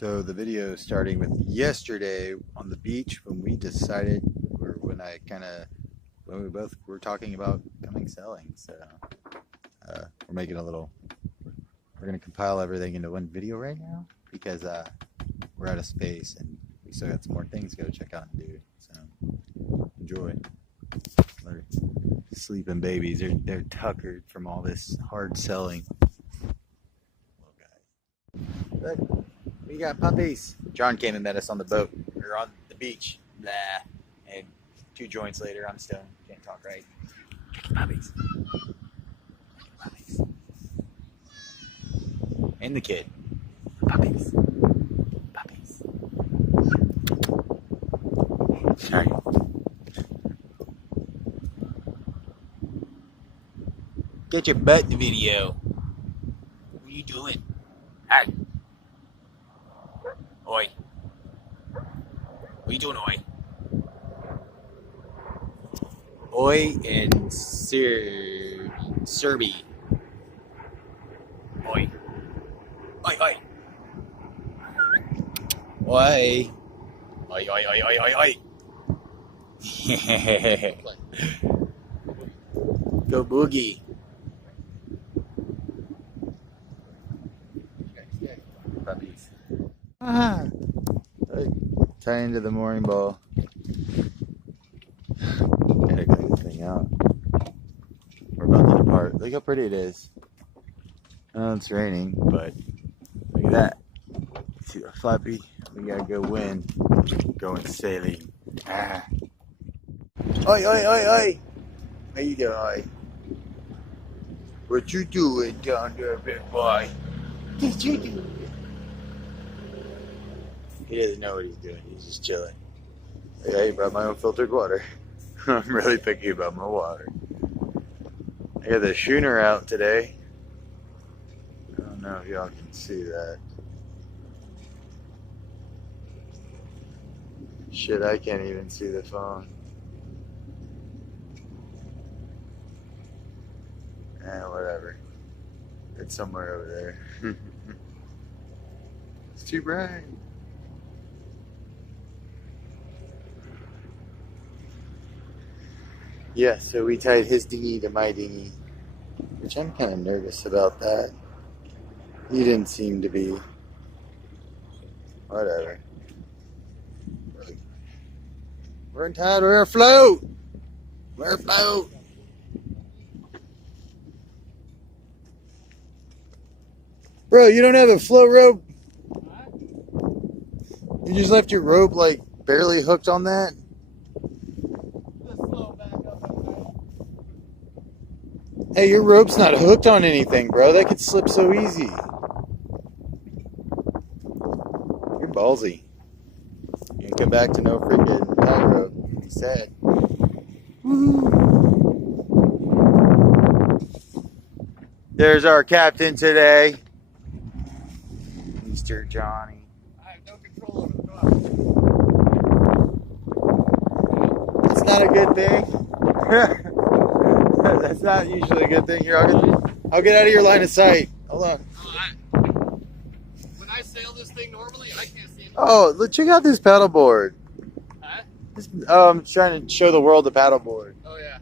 So the video is starting with yesterday on the beach when we decided, or when we both were talking about coming sailing. So we're making we're gonna compile everything into one video right now because we're out of space and we still got some more things to go check out and do. So enjoy. They're sleeping babies. They're tuckered from all this hard selling. Little guys. Look. We got puppies. John came and met us on the boat. We were on the beach. Blah. And 2 joints later, I'm stoned. Can't talk right. Puppies. Puppies. And the kid. Puppies. Puppies. Sorry. Get your butt in the video. What are you doing? Hi. Oi. What are you doing, Oi? Oi and Serby. Oi. Oi, oi. Oi. Oi, oi, oi, oi, oi, oi. Go boogie. Puppies. Tie into the mooring ball. Gotta clean this thing out. We're about to depart. Look how pretty it is. Oh, it's raining, but look at that. See our flappy? We gotta go win. Going sailing. Ah. Oi, oi, oi, oi! How you doing, oi? What you doing down there, big boy? What you doing? He doesn't know what he's doing. He's just chilling. Yeah, I brought my own filtered water. I'm really picky about my water. I got the schooner out today. I don't know if y'all can see that. Shit, I can't even see the phone. Whatever. It's somewhere over there. It's too bright. Yeah, so we tied his dinghy to my dinghy, which I'm kind of nervous about that. He didn't seem to be. Whatever. We're tied, we're afloat! We're afloat! Bro, you don't have a float rope? You just left your rope like barely hooked on that? Hey, your rope's not hooked on anything, bro. That could slip so easy. You're ballsy. You can come back to no freaking tie rope. You'd be sad. There's our captain today, Mr. Johnny. I have no control over the car. That's not a good thing. That's not usually a good thing. Here, I'll get out of your line of sight. Hold on. When I sail this thing normally, I can't see it. Oh, look, check out this paddleboard. Huh? I'm trying to show the world the paddleboard. Oh, yeah.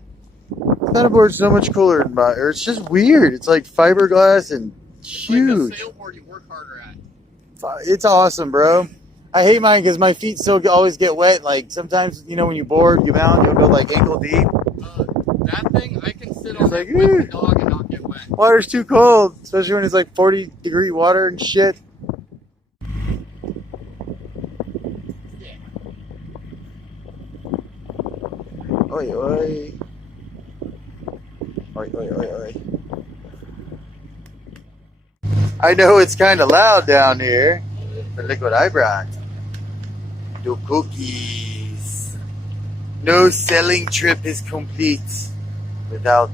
The paddleboard's so much cooler than mine. Or it's just weird. It's like fiberglass and huge. It's like a sailboard you work harder at. It's awesome, bro. I hate mine because my feet still always get wet. Like sometimes, you know, when you board, you mount, you'll go like ankle deep. That thing, I can sit on like, it with the dog and not get wet. Water's too cold, especially when it's like 40-degree water and shit. Yeah. Oi, oi. Oi, oi, oi, oi. I know it's kind of loud down here, but look what I brought. The cookies. No sailing trip is complete without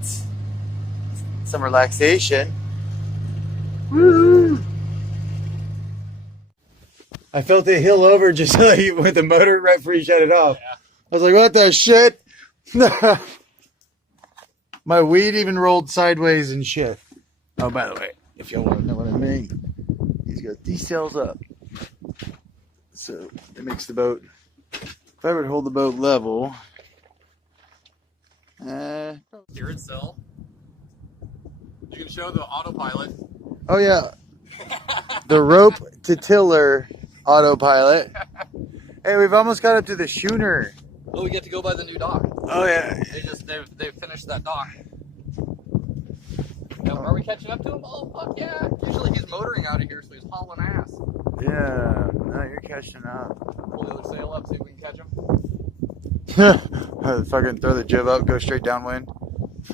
some relaxation. Woo! I felt it hill over just like with the motor right before you shut it off. Yeah. I was like, what the shit? My weed even rolled sideways and shit. Oh, by the way, if y'all want to know what I mean, he's got these sails up. So it makes the boat. If I would hold the boat level, Steer itself. You can show the autopilot. oh yeah, the rope to tiller autopilot. Hey, we've almost got up to the schooner. Oh, we get to go by the new dock. Oh yeah. They've finished that dock. Now, are we catching up to him? Oh fuck yeah! Usually he's motoring out of here, so he's hauling ass. Yeah, no, you're catching up. Pull the other sail up, see if we can catch him. Fucking throw the jib up, go straight downwind,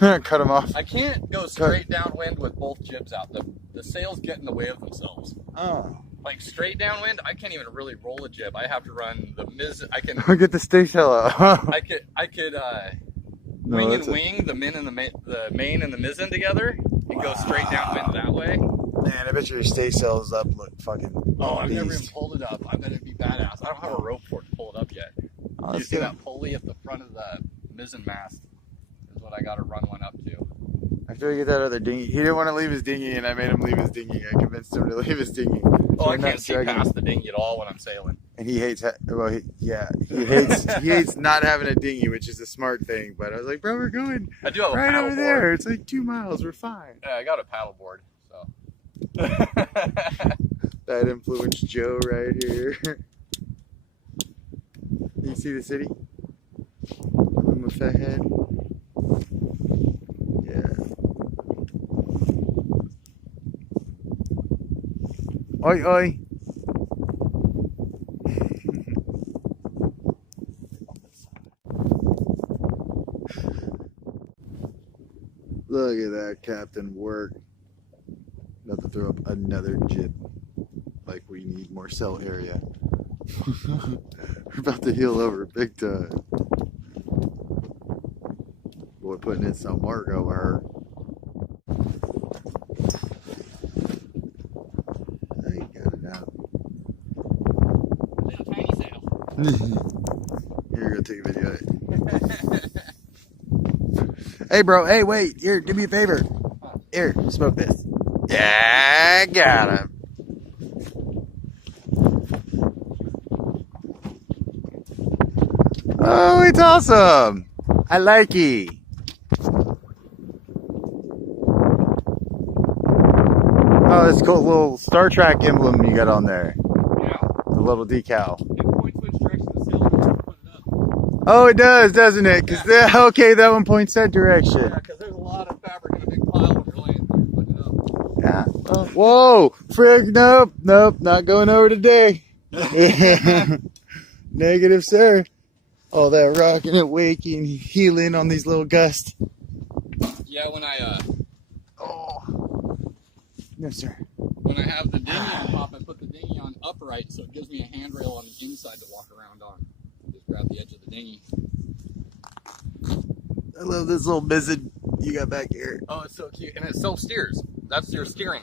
cut him off. I can't go straight downwind with both jibs out. The sails get in the way of themselves. Oh. Like straight downwind, I can't even really roll a jib. I have to run the mizzen. I can. Get the staysail out. I could wing and wing the main and the mizzen together and go straight downwind that way. Man, I bet your staysail's up. Look, fucking. Oh, I've never beast. even pulled it up. I bet it'd be badass. I don't have a rope for it to pull it up yet. Oh, You see that pulley at the front of the mizzen mast is what I got to run one up to. After we get that other dinghy, he didn't want to leave his dinghy, and I made him leave his dinghy. I convinced him to leave his dinghy. Oh, I can't see past the dinghy at all when I'm sailing. And he hates. He hates. He hates not having a dinghy, which is a smart thing. But I was like, bro, we're going I do have a right paddle over board. there. It's like 2 miles. We're fine. Yeah, I got a paddle board, so. That influenced Joe right here. You see the city? I'm a fat head. Yeah. Oi, oi. Look at that captain work. About to throw up another jib. Like we need more cell area. We're about to heel over big time. Boy, putting in some work over her. I got it out. Little tiny sail. Here, go take a video. Hey, bro. Hey, wait. Here, do me a favor. Here, smoke this. Yeah, got him. Oh, it's awesome. I like it. Oh, this cool little Star Trek emblem you got on there. Yeah. The little decal. It points which direction the sail is to put it up. Oh, it does, doesn't it? Cause okay, that one points that direction. Yeah, because there's a lot of fabric in a big pile when you're laying there putting it up. Yeah. Oh, whoa, frig, nope, not going over today. Negative, sir. All that rocking and waking, healing on these little gusts. Yeah, when I Oh, no, sir. when I have the dinghy on top, I put the dinghy on upright, so it gives me a handrail on the inside to walk around on. Just grab the edge of the dinghy. I love this little mizzen you got back here. Oh, it's so cute, and it self steers. That's your steering.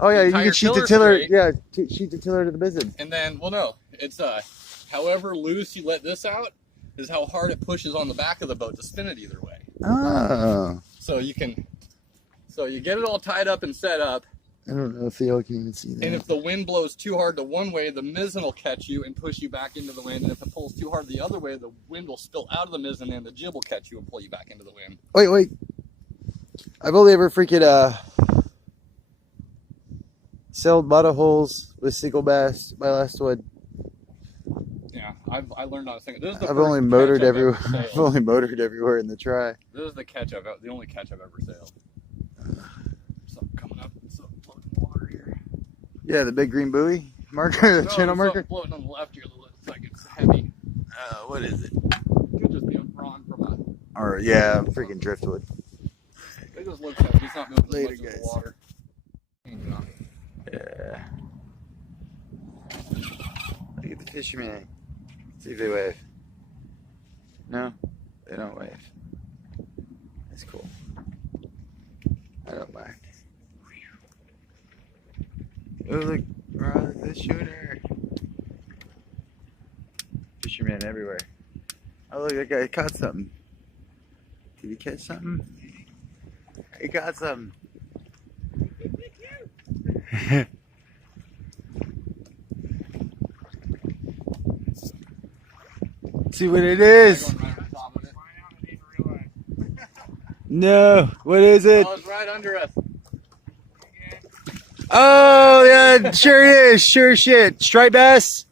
Oh yeah, you Tie can your sheet the tiller tiller. straight. Yeah, sheet the tiller to the mizzen. And then, well, no, it's however loose you let this out is how hard it pushes on the back of the boat to spin it either way. Oh, So you get it all tied up and set up, I don't know if Theo can even see that. and if the wind blows too hard to one way, the mizzen will catch you and push you back into the wind, and if it pulls too hard the other way, the wind will spill out of the mizzen and the jib will catch you and pull you back into the wind. Wait. I've only ever freaking sailed bottom holes with single mast. My last one. Yeah, I learned how to sing. This is the I've first only catch motored I've everywhere. ever I've sailed. only motored everywhere in the try. This is the only catch I've ever sailed. Something coming up, and something floating in the water here. Yeah, the big green buoy marker, the No, channel there's marker. something floating on the left here that looks like it's heavy. What is it? Could just be a prawn from a. Or yeah, freaking driftwood. It just looks heavy. It's not moving as Later, much in guys. the water. Yeah. Look at the fishermen. See if they wave. No, they don't wave. That's cool. I don't mind. Oh look, we're on the schooner. Fishermen everywhere. Oh look, that guy caught something. Did he catch something? He caught something. Let's see what it is. Going right on top of it. No, what is it? Oh, it's right under us. Oh, yeah, sure it is. Sure shit. Striped bass?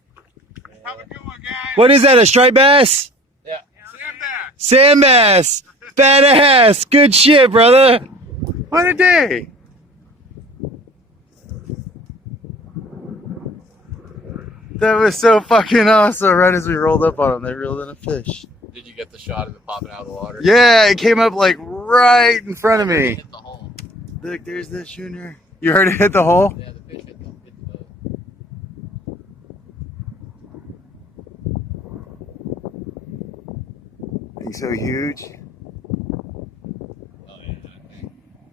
Have a good one, guys. What is that, a striped bass? Yeah. Sand Sand bass. bass. Badass. Good shit, brother. What a day. That was so fucking awesome. Right as we rolled up on them, they reeled in a fish. Did you get the shot of it popping out of the water? Yeah, it came up like right in front of me. Hit the hole. Look, there's the schooner. You heard it hit the hole? Yeah, the fish hit the boat. Thing's so huge. Oh yeah,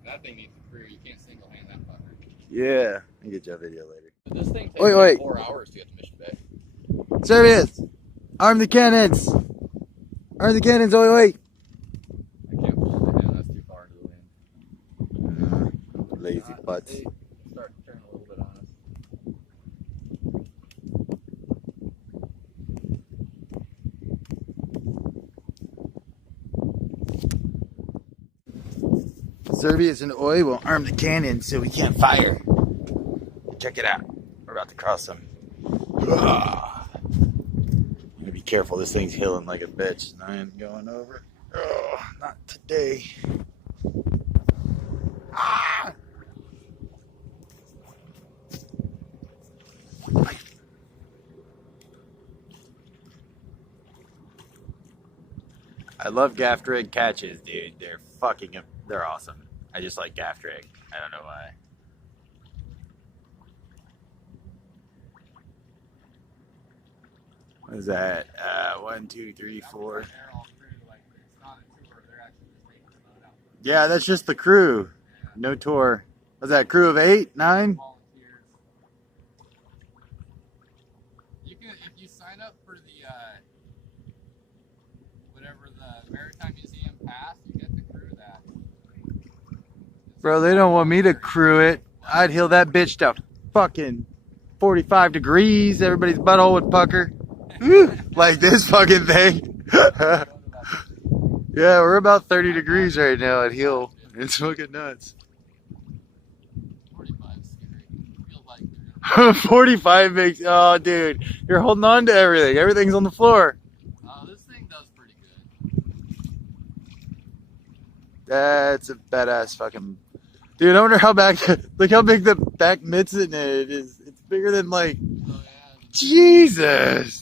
that thing needs a crew. You can't single hand that fucker. Yeah. I'll get you a video later. But this thing takes Wait, like wait. 4 hours to get to Mission Bay. Service! Arm the cannons! Arm the cannons, oi, oi! I can't pull it down. That's too far into the wind. Lazy butts. They start to turn a little bit on us. Servius and Oi will arm the cannons so we can't fire. Check it out. We're about to cross them. I'm gonna be careful. This thing's hilling like a bitch. I ain't going over. Oh, not today. Ah! I love gaff rig catches, dude. They're awesome. I just like gaff rig. I don't know why. What is that? 1, 2, 3, 4. Yeah, that's just the crew. No tour. Was that a crew of 8, 9? You can, if you sign up for the whatever the Maritime Museum pass, you get to crew that. Bro, they don't want me to crew it. I'd heal that bitch to fucking 45 degrees. Everybody's butthole would pucker. Like this fucking thing. Yeah, we're about 30 degrees right now at heel. It's fucking nuts. 45 is scary. Feels like they're gonna 45 makes, oh dude, you're holding on to everything. Everything's on the floor. this thing does pretty good. That's a badass fucking, dude. I wonder how back, look how big the back mitts in it is. It's bigger than like, Oh yeah. Jesus.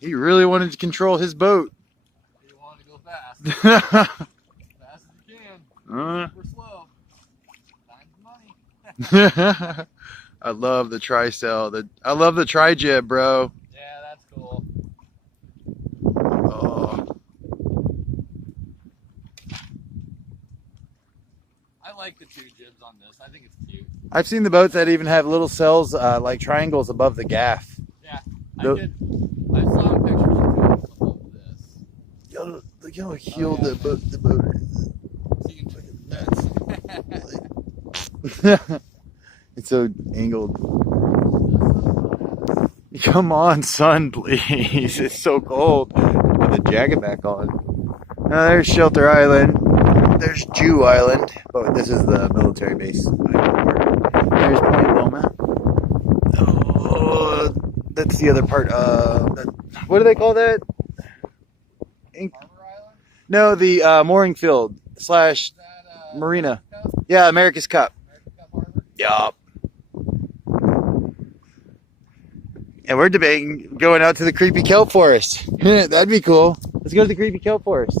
He really wanted to control his boat. You want to go fast. Fast as you can. We're slow. Time's money. I love the tri-cell. I love the tri-jib, bro. Yeah, that's cool. Oh. I like the 2 jibs on this. I think it's cute. I've seen the boats that even have little cells, like triangles above the gaff. Yeah, The- I saw in pictures of it above this. Yo, look how healed yeah. the boat is. So you can Nuts. It's so angled. Come on, son, please. It's so cold. Put the jacket back on. Now there's Shelter Island. There's Jew Island. But this is the military base. There's Point Loma. Oh, that's the other part. What do they call that? Harbor Island? No, the mooring field / Is that, marina. Cup? Yeah, America's Cup. American Cup Harbor? Yup. And we're debating going out to the creepy kelp forest. That'd be cool. Let's go to the creepy kelp forest.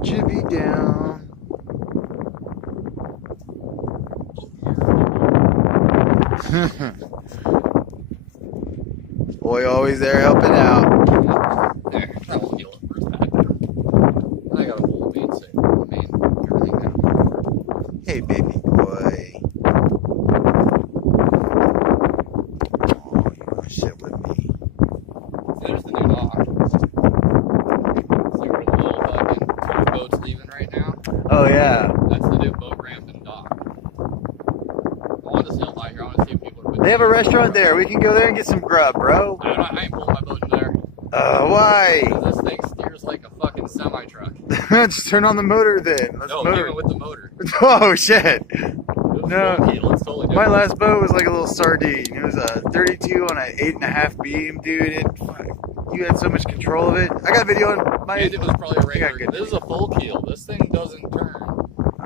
Jibby down. Boy, always there helping out. There, that will heal it for his back. I got a full bean sick. Man, everything happened. Hey, baby boy. Oh, you wanna sit with me? There's the new dock. See where the little fucking 2 boats leaving right now? Oh, yeah. That's the new boat ramp and dock. I wanted to sail by here. I want to see if people are putting They have a restaurant there. We can go there and get some grub, bro. I ain't pulling my boat in there. Why? 'Cause this thing steers like a fucking semi truck. Just turn on the motor then. Let's No, motor. even with the motor. Oh shit! No. It's totally My different. last boat was like a little sardine. It was a 32 on an 8.5 beam, dude. You had so much control of it. I got video on my. And it was probably a got regular. good This is a full keel. This thing doesn't turn.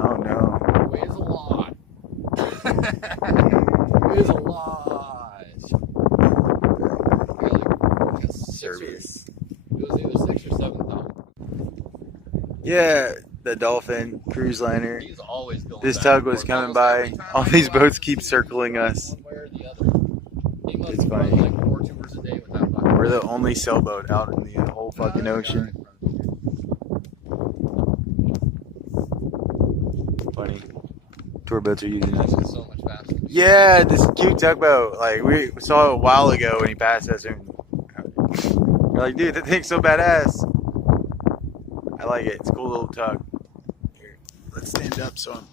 Oh no. It weighs a lot. It weighs a lot. Like a Service. It was either 6 or 7 thousand. Yeah, the Dolphin cruise liner. He's always going. This back tug and was forth. coming Almost by. every time All I these go out boats to keep sea, circling us. One way or the other. He must It's run funny. like 4 tours a day with that fucking. We're the only sailboat out in the whole fucking ocean. Funny. Tour boats are using us. This is so much faster. Yeah, this cute tugboat. Like we saw it a while ago when he passed us, and we're like, dude, that thing's so badass. I like it. It's a cool little tug. Here, let's stand up so I'm.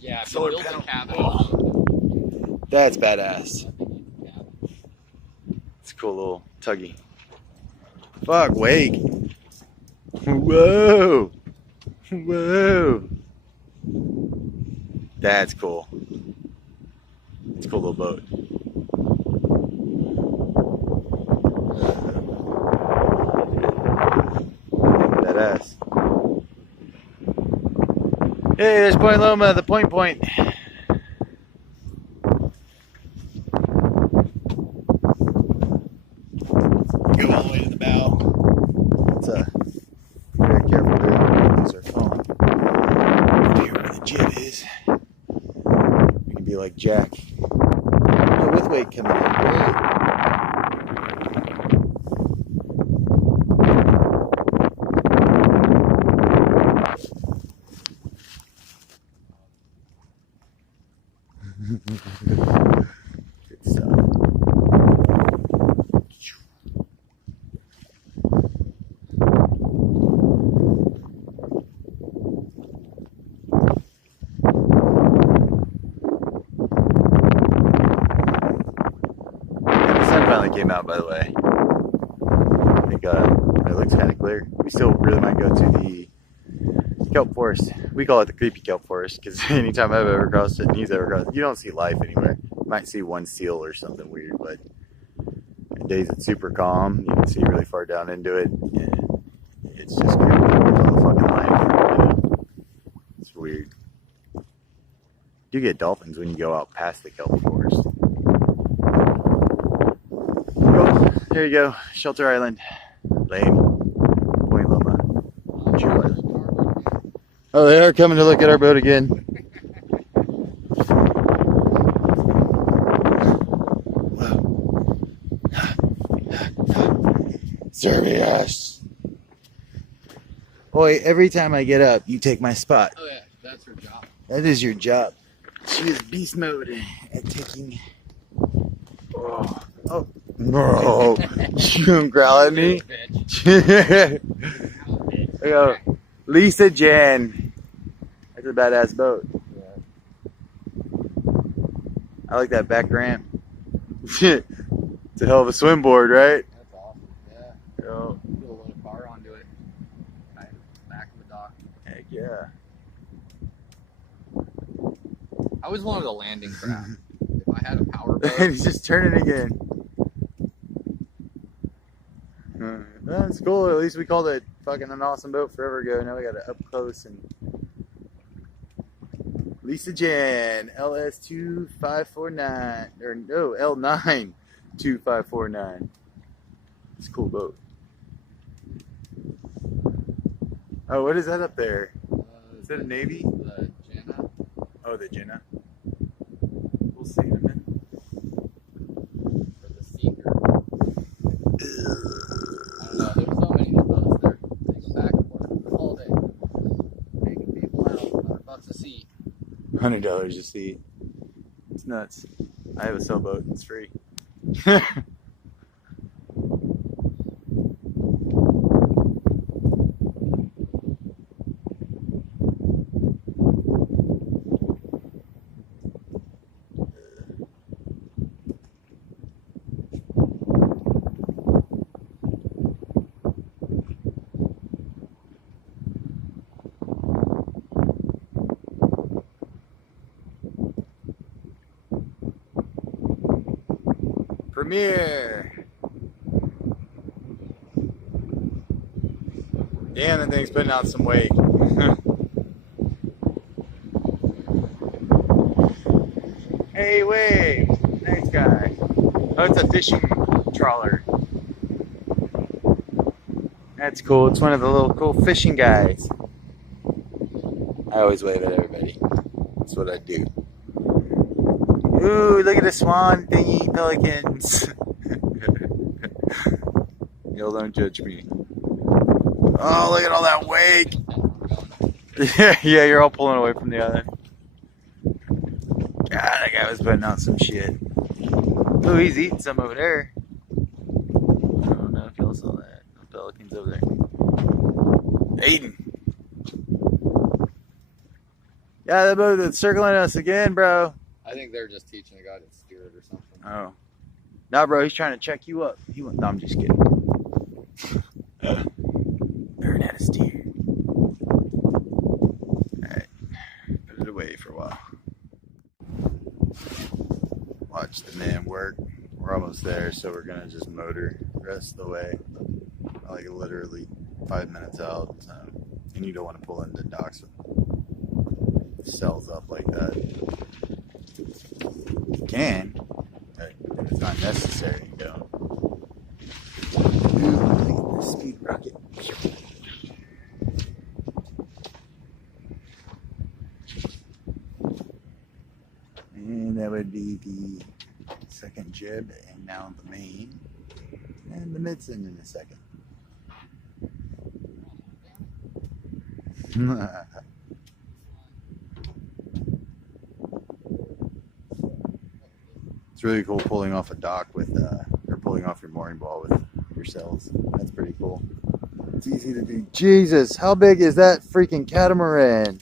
Yeah, if you Solar build panel. a cabin. That's badass. It's a cool little tuggy. Fuck, wake. Whoa. Whoa. That's cool. It's a cool little boat. Badass. Hey, there's Point Loma, the Point. Go all the way to the bow. It's very careful there. Don't lose our phone. Up here where the jib is. We can be like Jack. Oh, with weight coming in. Great. Good stuff. The sun finally came out, by the way. I think it looks kind of clear. We still really might go to the kelp forest. We call it the creepy kelp forest because anytime I've ever crossed it and he's ever crossed it, you don't see life anywhere. You might see one seal or something weird, but on days it's super calm. You can see really far down into it, and it's just creepy. There's no fucking life. You know? It's weird. You get dolphins when you go out past the kelp forest. Oh, there you go, Shelter Island. Lame. Point Loma. Jew Island. Oh, they are coming to look at our boat again. Servius. Boy, every time I get up, you take my spot. Oh yeah, that's her job. That is your job. She is beast mode at taking. Oh, no. You gonna growl at me? Bitch. I go, Lisa Jan. That's a badass boat. I like that back ramp. It's a hell of a swim board, right? That's awesome. Yeah. Oh, Put a little car onto it. Right in the back of the dock. heck yeah. I always wanted a landing craft. If I had a power boat. And he's just turning again. That's cool. At least we called it fucking an awesome boat forever ago. Now we got it up close and Lisa Jan LS2549 or no L92549. It's a cool boat. Oh, what is that up there? Is that a Navy? The Jenna. Oh, the Jenna. We'll see in a minute. Or the Seeker. I don't know. There's so many boats there. They go back and forth all day. Making people out $100 a seat. $100 a seat. It's nuts. I have a sailboat. It's free. Premiere. Damn, that thing's putting out some weight. Hey, wave. Nice guy. Oh, it's a fishing trawler. That's cool. It's one of the little cool fishing guys. I always wave at everybody. That's what I do. Ooh, look at the swan thingy pelicans. Y'all don't judge me. Oh, look at all that wake. Yeah, you're all pulling away from the other. God, that guy was putting out some shit. Ooh, he's eating some over there. I don't know if y'all saw that. The pelican's over there. Aiden. Yeah, that boat that's circling us again, bro. I think they're just teaching a guy to steer it or something. Oh. Nah, bro, he's trying to check you up. No, I'm just kidding. Learn how to steer. Alright. Put it away for a while. Watch the man work. We're almost there, so we're gonna just motor the rest of the way. Like literally 5 minutes out. And you don't want to pull into docks with cells up like that. You can, but if it's not necessary, you don't. Ooh, look at this speed rocket. And that would be the second jib, and now the main, and the midson in a second. It's really cool pulling off a dock with, or pulling off your mooring ball with your cells. That's pretty cool. It's easy to do. Jesus, how big is that freaking catamaran?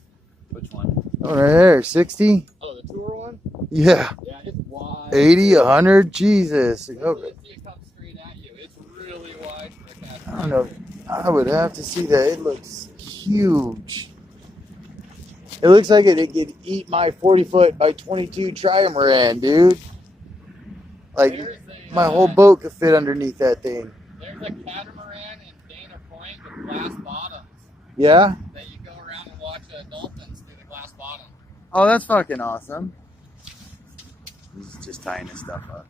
Which one? Oh, right there, 60? Oh, the tour one? Yeah. Yeah, it's wide. 80, 100? Jesus. You Okay. really see it come straight at you. It's really wide for a cat. I don't know. I would have to see that. It looks huge. It looks like it could eat my 40-foot by 22 trimaran, dude. Like, my whole boat could fit underneath that thing. There's a catamaran in Dana Point with glass bottoms Yeah? that you go around and watch dolphins through the glass bottom. Oh, that's fucking awesome. He's just tying his stuff up.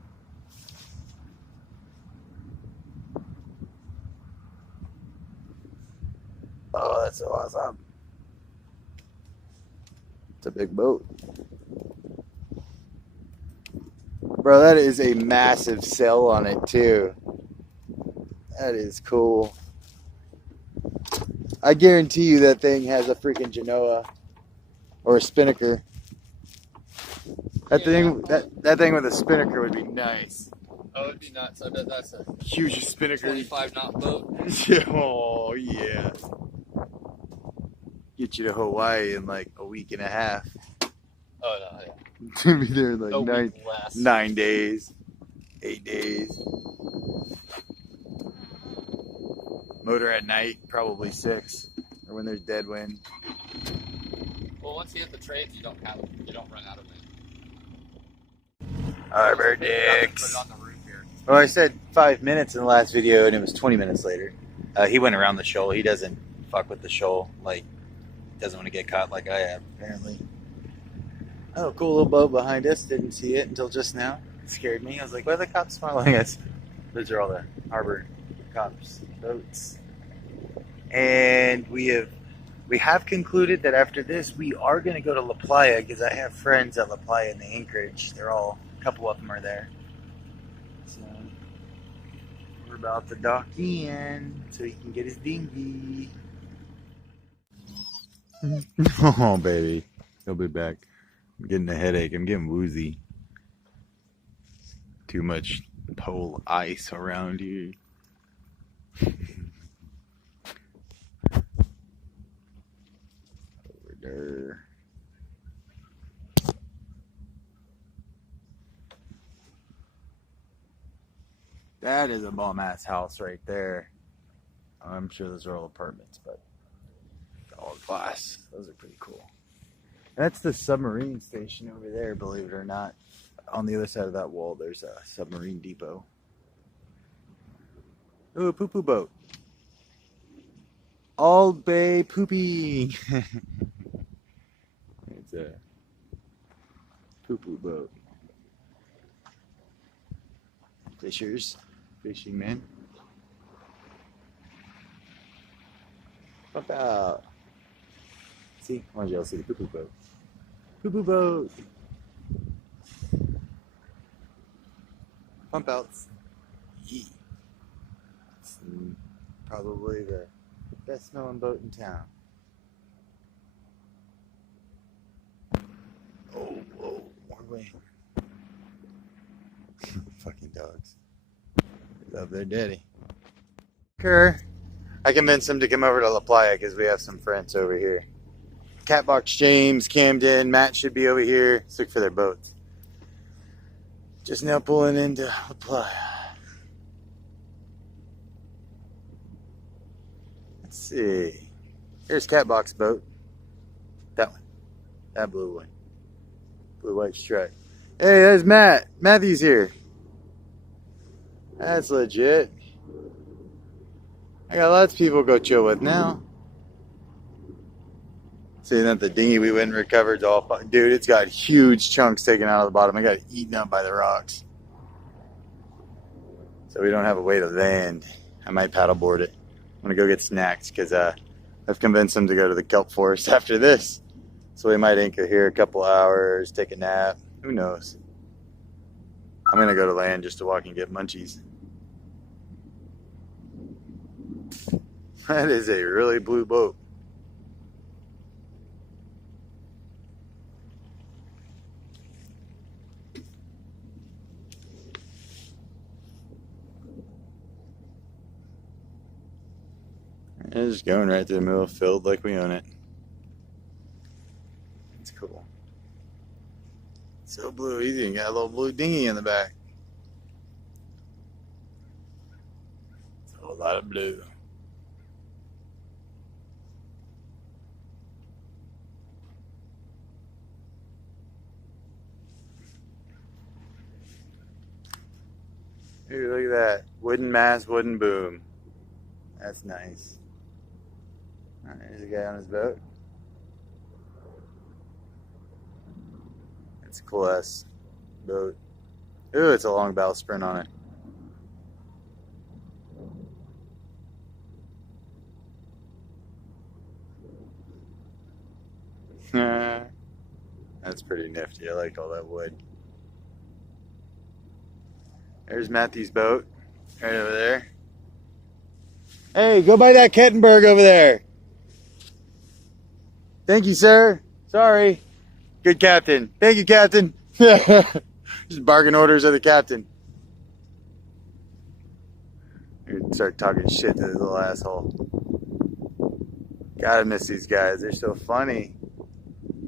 Oh, that's so awesome. It's a big boat. Bro, that is a massive sail on it, too. That is cool. I guarantee you that thing has a freaking Genoa or a spinnaker. That thing with a spinnaker would be nice. Oh, it'd be nuts. I bet that's a Huge spinnaker. 25 knot boat. Oh yeah. Get you to Hawaii in like a week and a half. Oh, no, yeah. To be there in like A week less. 9 days, 8 days. Motor at night, probably 6, or when there's dead wind. Well, once you hit the trades, you don't run out of wind. Arbor Put it dicks. on the roof here. Well, I said 5 minutes in the last video, and it was 20 minutes later. He went around the shoal. He doesn't fuck with the shoal. Like, doesn't want to get caught like I have, apparently. Oh, cool little boat behind us. Didn't see it until just now. It scared me. I was like, why are the cops smiling at us? Those are all the harbor cops' boats. And we have concluded that after this, we are going to go to La Playa, because I have friends at La Playa in the Anchorage. A couple of them are there. So, we're about to dock in so he can get his dinghy. Oh, baby. He'll be back. I'm getting a headache. I'm getting woozy. Too much pole ice around here. Over there. That is a bomb ass house right there. I'm sure those are all apartments, but all glass. Those are pretty cool. That's the submarine station over there, believe it or not. on the other side of that wall, there's a submarine depot. Ooh, a poo-poo boat. All bay poopy. It's a poo-poo boat. Fishers, fishing men. Pump out. See, I want you all to see the poo-poo boat. Poo-poo boat. Pump outs. Yee. It's probably the best smelling boat in town. Oh, whoa, more wind. Fucking dogs. They love their daddy. Kerr. I convinced him to come over to La Playa because we have some friends over here. Catbox James, Camden, Matt should be over here. Let's look for their boats. Just now pulling into La Playa. Let's see. Here's Catbox boat. That one. That blue one. Blue white stripe. Hey, there's Matt. Matthew's here. That's legit. I got lots of people to go chill with now. Seeing that the dinghy we went and recovered's all dude, it's got huge chunks taken out of the bottom. It got eaten up by the rocks. So we don't have a way to land. I might paddleboard it. I'm gonna go get snacks because I've convinced them to go to the kelp forest after this. So we might anchor here a couple hours, take a nap. Who knows? I'm gonna go to land just to walk and get munchies. That is a really blue boat. It's just going right through the middle of the field like we own it. It's cool. So blue, easy, and got a little blue dinghy in the back. It's a whole lot of blue. Here, look at that. Wooden mast, wooden boom. That's nice. Alright, there's a guy on his boat. It's a cool ass boat. Ooh, it's a long bowsprit on it. That's pretty nifty. I like all that wood. There's Matthew's boat, right over there. Hey, go by that Kettenberg over there. Thank you, sir. Sorry. Good captain. Thank you, captain. Just bargain orders of the captain. You'd start talking shit to this little asshole. Gotta miss these guys. They're so funny.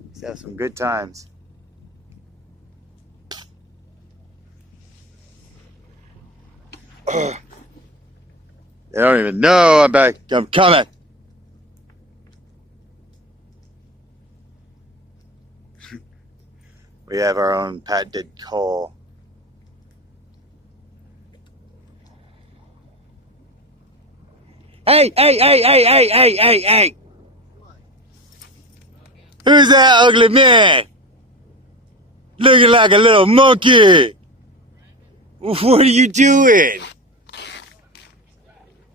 Let's have some good times. They don't even know I'm back. I'm coming. We have our own patented coal. Hey, hey, hey, hey, hey, hey, hey, hey. Who's that ugly man? Looking like a little monkey. What are you doing?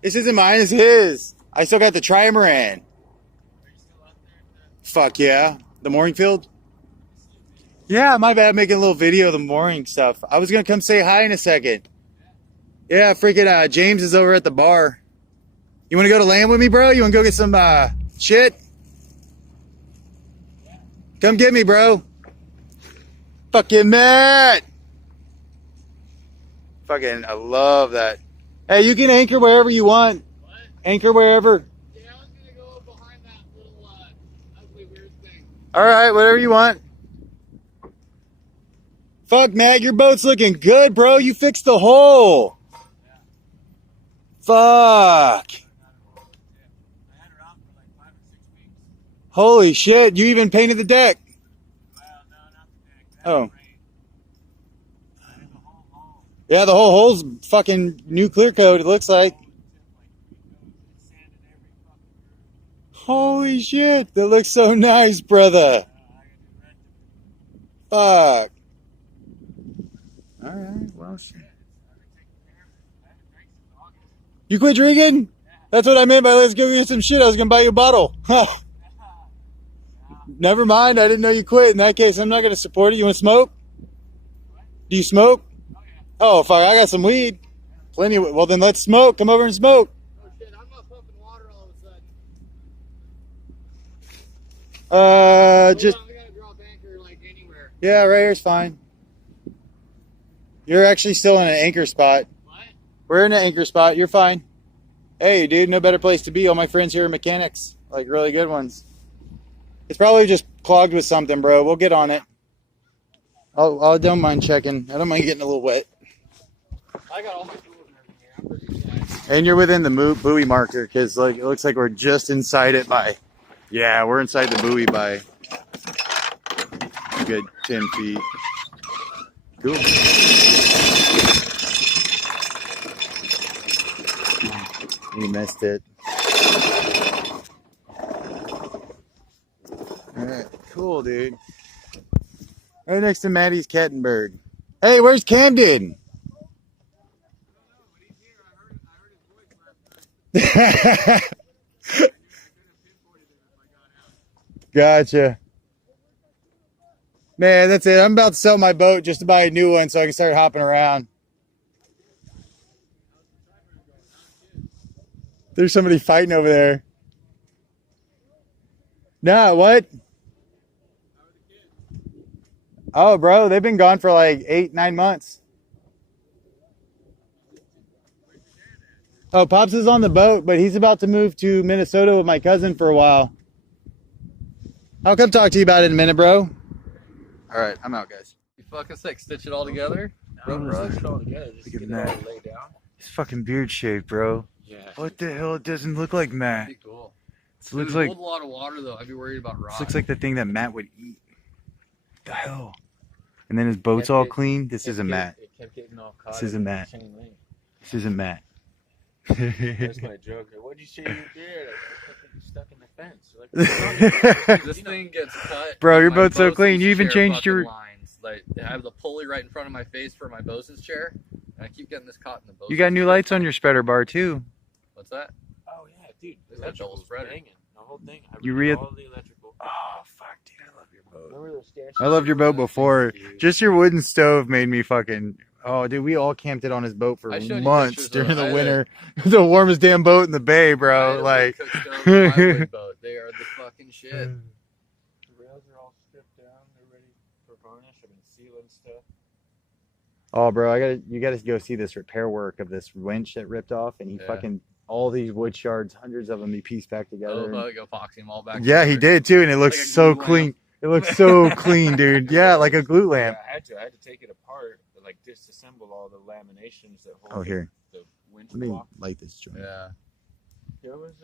This isn't mine, it's his. I still got the trimaran. Fuck yeah. The mooring field? Yeah, my bad, making a little video of the mooring stuff. I was gonna come say hi in a second. Yeah, freaking James is over at the bar. You wanna go to land with me, bro? You wanna go get some shit? Come get me, bro. Fucking Matt. Fucking, I love that. Hey, you can anchor wherever you want. What? Anchor wherever. Yeah, I was gonna go behind that little ugly weird thing. Alright, whatever you want. Fuck, Matt, your boat's looking good, bro. You fixed the hole. Yeah. Fuck. I had her out for like 5 or 6 weeks. Holy shit, you even painted the deck. Well, no, not the deck. Oh. Rain. Yeah, the whole hole's fucking new clear coat, it looks like. Holy shit, that looks so nice, brother. Fuck. Alright, well, shit. You quit drinking? That's what I meant by let's go get some shit. I was gonna buy you a bottle. Never mind, I didn't know you quit. In that case, I'm not gonna support it. You wanna smoke? Do you smoke? Oh, fuck, I got some weed. Plenty of, well, then let's smoke. Come over and smoke. Oh shit, I'm not pumping water all of a sudden. Just, I gotta drop anchor like anywhere. yeah, right here's fine. You're actually still in an anchor spot. What? We're in an anchor spot. You're fine. Hey, dude, no better place to be. All my friends here are mechanics, like really good ones. It's probably just clogged with something, bro. We'll get on it. I don't mind checking. I don't mind getting a little wet. I got all my tools and everything. I'm pretty excited. And you're within the buoy marker because like it looks like we're just inside it by. Yeah, we're inside the buoy by a good 10 feet. Cool. You missed it. Alright, cool, dude. Right next to Maddie's Kettenberg. Hey, where's Camden? Gotcha. Man, that's it. I'm about to sell my boat just to buy a new one so I can start hopping around. There's somebody fighting over there. Nah, what? Oh, bro, they've been gone for like 8-9 months. Oh, Pops is on the boat, but he's about to move to Minnesota with my cousin for a while. I'll come talk to you about it in a minute, bro. All right, I'm out, guys. You fucking sick. Stitch it all together. Bro. Stitch it all together. Just Look at get it that. all laid down. His fucking beard shape, bro. Yeah. What the hell? It doesn't look like Matt. Pretty cool. It looks It like hold a lot of water though. I'd be worried about rot. this looks like the thing that Matt would eat. The hell? And then his boat's all clean. This isn't Matt. It kept getting all caught. This isn't in the Matt. chain link. This isn't Matt. That's my joke. What'd you say you did? I was stuck in the fence. Like, This thing gets cut. Bro, your My boat's so bosun's clean. You even chair changed fucking your- lines. Like I have the pulley right in front of my face for my bosun's chair, and I keep getting this caught in the bosun's You got new chair. lights on your spreader bar too. What's that? oh yeah, dude. This is a double Electrical's spreader. banging. The whole thing. I You redid re- all the electrical. Oh fuck, dude, I love your boat. Remember those stanchions? I loved your boat before. Dude. Just your wooden stove made me fucking. Oh, dude, we all camped it on his boat for I showed you months pictures of during it. the I had winter. The warmest damn boat in the bay, I bro. had a Like, big cook stove and my wood boat. They are the fucking shit. The rails are all stripped down. They're ready for varnish. I've been sealing stuff. oh, bro, you gotta go see this repair work of this winch that ripped off, and he Yeah. fucking all these wood shards, hundreds of them, he pieced back together. Oh, go epoxy them all back. Yeah, he together. did too, and it looks Like a so glue clean. lamp. It looks so clean, dude. Yeah, like a glue lamp. Yeah, I had to take it apart, like disassemble all the laminations that hold Oh, here, the winch let me block. light this joint. Yeah, It was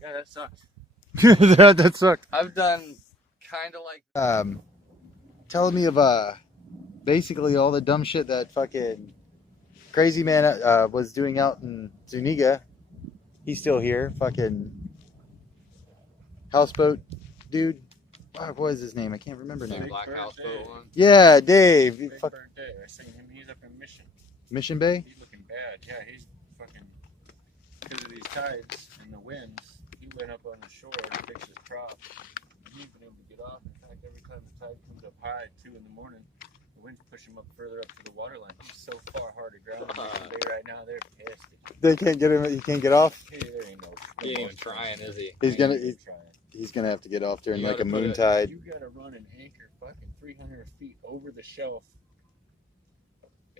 yeah, that sucked. that sucked. I've done kind of like Telling me of basically all the dumb shit that fucking crazy man was doing out in Zuniga. He's still here. Fucking houseboat dude. What was his name? I can't remember now. the black houseboat one. Yeah, Dave. Big Fuck, burnt day. I seen him. He's up in Mission. Mission Bay. He's looking bad. Yeah, he's fucking because of these tides and the winds. He went up on the shore to fix his prop. He ain't been able to get off. In fact, every time the tide comes up high at 2 in the morning, the winds push him up further up to the water line. He's so far hard to ground. They right now they're pissed. They can't get him. He can't get off. Hey, there ain't no. He ain't even trying, is he? He's gonna. Ain't even trying. He's gonna have to get off during You like a gotta put moon it- tide. You gotta run an anchor fucking 300 feet over the shelf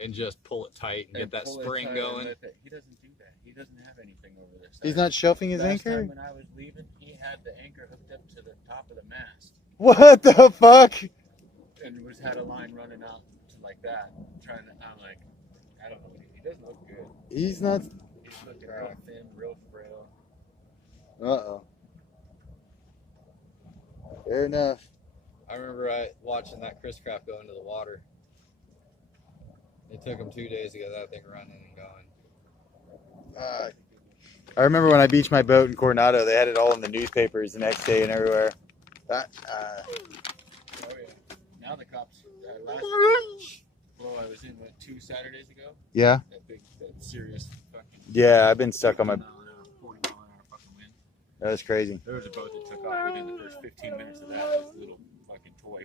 And just pull it tight and get that pull it spring tight and going. let He doesn't do that. He doesn't have anything over this. He's not shelving his Last anchor. time when I was leaving, he had the anchor hooked up to the top of the mast What the fuck? and had a line running out to like that. Trying to, I'm like, I don't know. He doesn't look good. He's not. He's looking real thin, real frail. Uh oh. Fair enough. I remember watching that Chris Craft go into the water. It took them 2 days to get that thing running and going. I remember when I beached my boat in Coronado, they had it all in the newspapers the next day and everywhere. That, Oh yeah. Now the cops. Last blow I was in 2 Saturdays ago. yeah, That serious fucking. yeah, I've been stuck on my. 40 mile an hour fucking wind. That was crazy. There was a boat that took off within the first 15 minutes of that. It was a little fucking toy.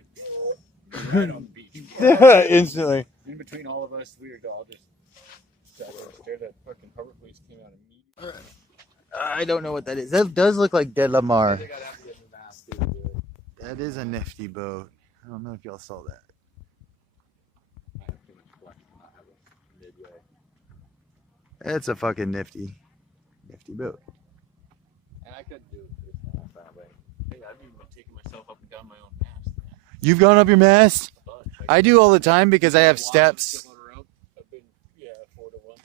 Right on the beach. Instantly. In between all of us, we were all just sat there. That fucking harbor police came out immediately. I don't know what that is. That does look like Dead Lamar. They got after the mast to do it. That is a nifty boat. I don't know if y'all saw that. I have too much collection. I have a midway. It's a fucking nifty boat. And I couldn't do it. Hey, I've even been taking myself up and down my own mast. You've gone up your mast? A bunch. I do all the time because I have steps. I've been 4 to 1.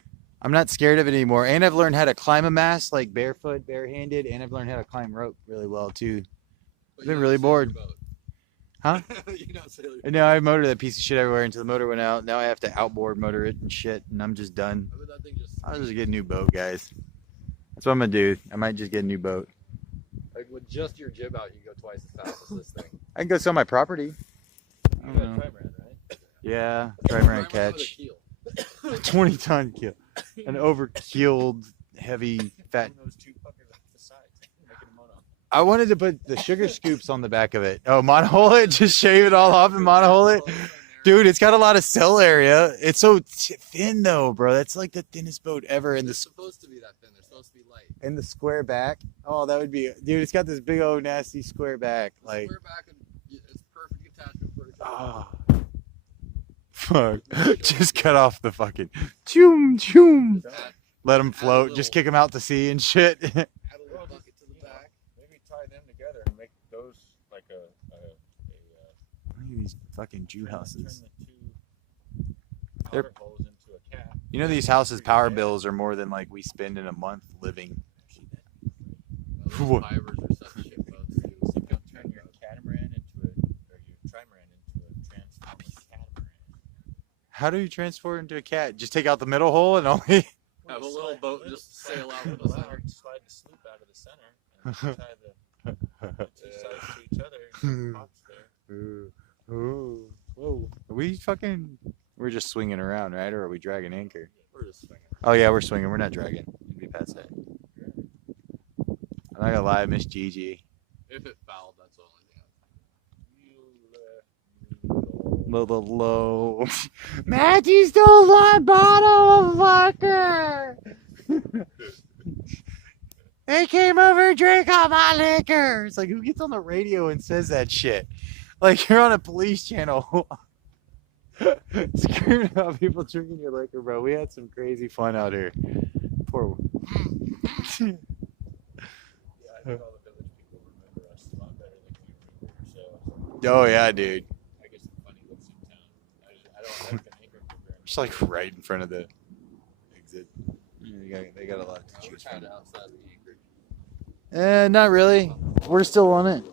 I'm not scared of it anymore. And I've learned how to climb a mast, like barefoot, barehanded, and I've learned how to climb rope really well too. But I've been you really don't sail your bored. boat. Huh? You don't sail your And now I motor that piece of shit everywhere until the motor went out. Now I have to outboard motor it and shit, and I'm just done. I mean, that thing just I'll just get a new boat, guys. That's what I'm gonna do. I might just get a new boat. like with just your jib out, you go twice as fast as this thing. I can go sell my property. I You don't got a know. trimaran, right? Yeah, trimaran Right with a catch. keel. 20-ton keel. An overkeeled, heavy, fat. Those two fuckers off the side, making a mono. I wanted to put the sugar scoops on the back of it. Oh, monohull it? Just shave it all off and monohull it? Dude, it's got a lot of cell area. It's so thin though, bro. That's like the thinnest boat ever. And They're the supposed to be that thin. They're supposed to be light. and the square back. Oh, that would be, dude. It's got this big old nasty square back. Like, Square back and it's perfect attachment for a keel. ah, fuck. Just cut off the fucking, choom choom. Add, Let them float. Just kick them out to sea and shit. add a little bucket to the back. Maybe tie them together and make those like a Look at these fucking Jew turn houses. the two They're- powder holes into a cap. You know these houses' power bills are more than like we spend in a month living. Those What? fibers are such shit boats too. So you can turn your catamaran into or your trimaran into a transformer catamaran. How do you transport into a cat? Just take out the middle hole and only. Have a little boat just sail out from the Allow center. her to slide the sloop out of the center and tie the two sides to each other and it pops there. Ooh. Whoa. Are we fucking. We're just swinging around, right? Or are we dragging anchor? We're just swinging. Oh, yeah, we're swinging. We're not dragging. You'd be past that. I'm not gonna lie, I miss Gigi. If it fouled, that's the only thing. Low. Matthew stole my bottle of vodka! They came over and drank all my liquor! It's like, who gets on the radio and says that shit? Like, you're on a police channel. Screaming about people drinking your liquor, bro. We had some crazy fun out here. Poor. Yeah, I think all the village people remember us a lot better than we remember ourselves. Oh, yeah, dude. I get some funny looks in town. I don't like the anchor program. Just like right in front of the exit. They got a lot to We're choose kind from. of outside the anchorage. Not really. We're still on it.